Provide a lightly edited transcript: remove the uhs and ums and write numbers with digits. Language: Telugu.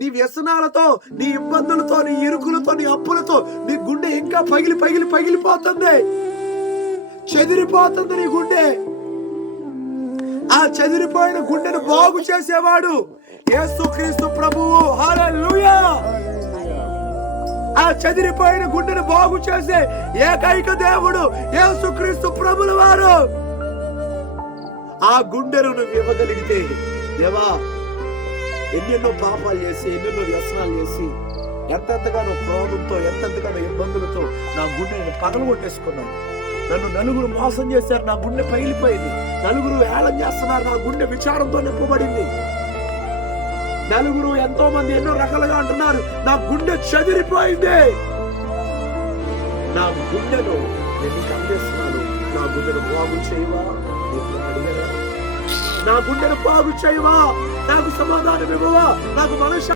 నీ వ్యసనాలతో, నీ ఇబ్బందులతో, నీ ఇరుకులతో, నీ అప్పులతో నీ గుండె ఇంకా పగిలిపోతుంది, చెదిరిపోతుంది నీ గుండె. ఆ చెదిరిపోయిన గుండెను బాగు చేసేవాడు యేసుక్రీస్తు ప్రభువు. హల్లెలూయా. ఆ చెదిరిపోయిన గుండెను బాగు చేసే ఏకైక దేవుడు యేసుక్రీస్తు ప్రభుల వారు. ఆ గుండెను నువ్వు ఇవ్వగలిగితే, దేవా ఎన్నెన్నో పాపాలు చేసి, ఎన్నెన్నో వ్యసనాలు చేసి, ఎంతగానో క్రోధంతో, ఎంతగానో ఇబ్బందులతో నా గుండెని పగలగొట్టేసుకున్నాను. నన్ను నలుగురు మోసం చేశారు, నా గుండె పగిలిపోయింది. నలుగురు వేళం చేస్తున్నారు, నా గుండె విచారంతో నింపబడింది. నలుగురు ఎంతో మంది ఎన్నో రకాలుగా అంటున్నారు, నా గుండె చెదిరిపోయింది. నా గుండెను నేను కనిపిస్తున్నాను, నా గుండెను బాగు చేయవా? నా గుండెను బాగు చేయవా? నాకు సమాధానం ఇవ్వవా? నాకు మనసు